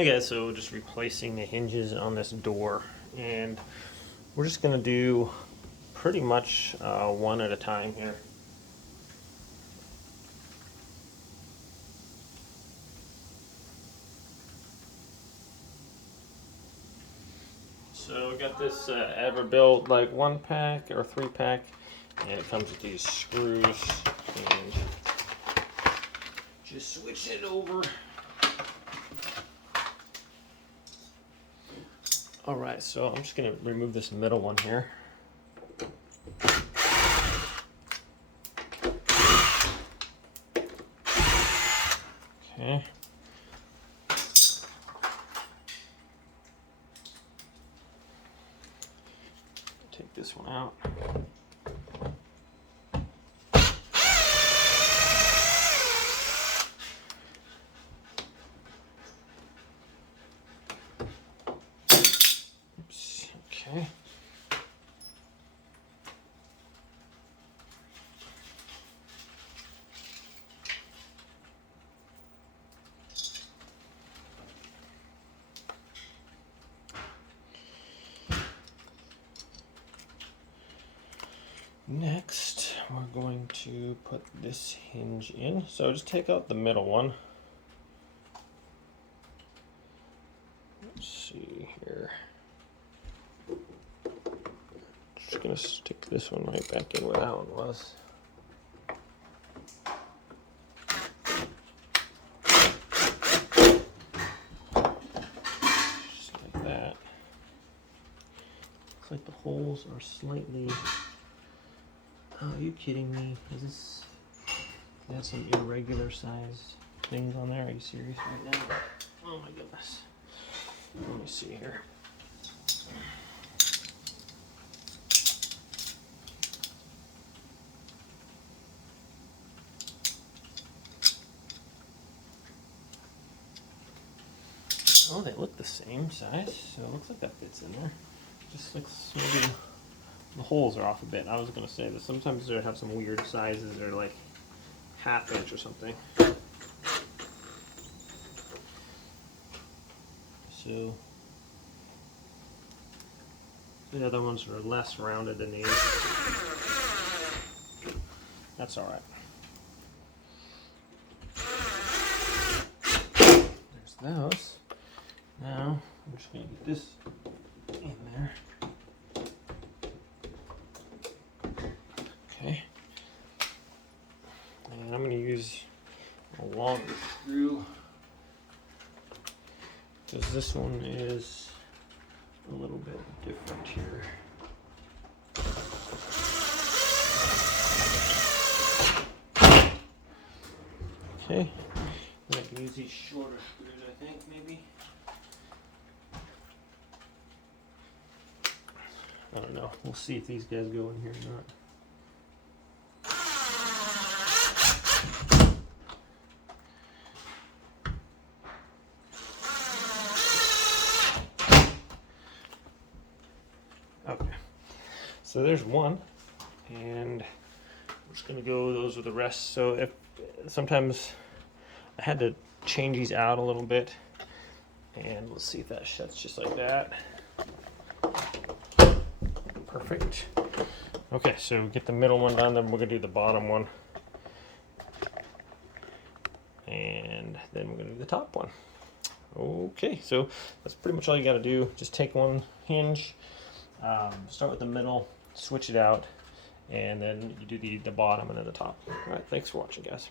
Hey guys, so just replacing the hinges on this door, and we're just going to do pretty much one at a time here. So we got this Everbuilt like 1-pack or 3-pack, and it comes with these screws, and just switch it over. Alright, so I'm just going to remove this middle one here. Okay. Take this one out. Oops. Okay. Next, we're going to put this hinge in. So just take out the middle one. Let's see here. Just gonna stick this one right back in where that one was. Just like that. Looks like the holes are slightly. Oh, are you kidding me? Is this? They have some irregular size things on there. Are you serious right now? Oh my goodness. Let me see here. Oh, they look the same size, so it looks like that fits in there. Just looks maybe the holes are off a bit. I was gonna say that sometimes they have some weird sizes. They're like ½ inch or something. So the other ones are less rounded than these. That's all right. There's those. Now I'm just gonna get this in there. Okay. And I'm gonna use a longer screw because this one is a little bit different here. Okay, and I can use these shorter screws, I think, maybe. I don't know. We'll see if these guys go in here or not. Okay, so there's one, and I'm just gonna go those with the rest. So if sometimes I had to change these out a little bit, and let's see if that shuts just like that. Perfect. Okay, so get the middle one done, then we're gonna do the bottom one, and then we're gonna do the top one. Okay, so that's pretty much all you got to do. Just take one hinge, start with the middle, switch it out, and then you do the bottom and then the top. All right, thanks for watching, guys.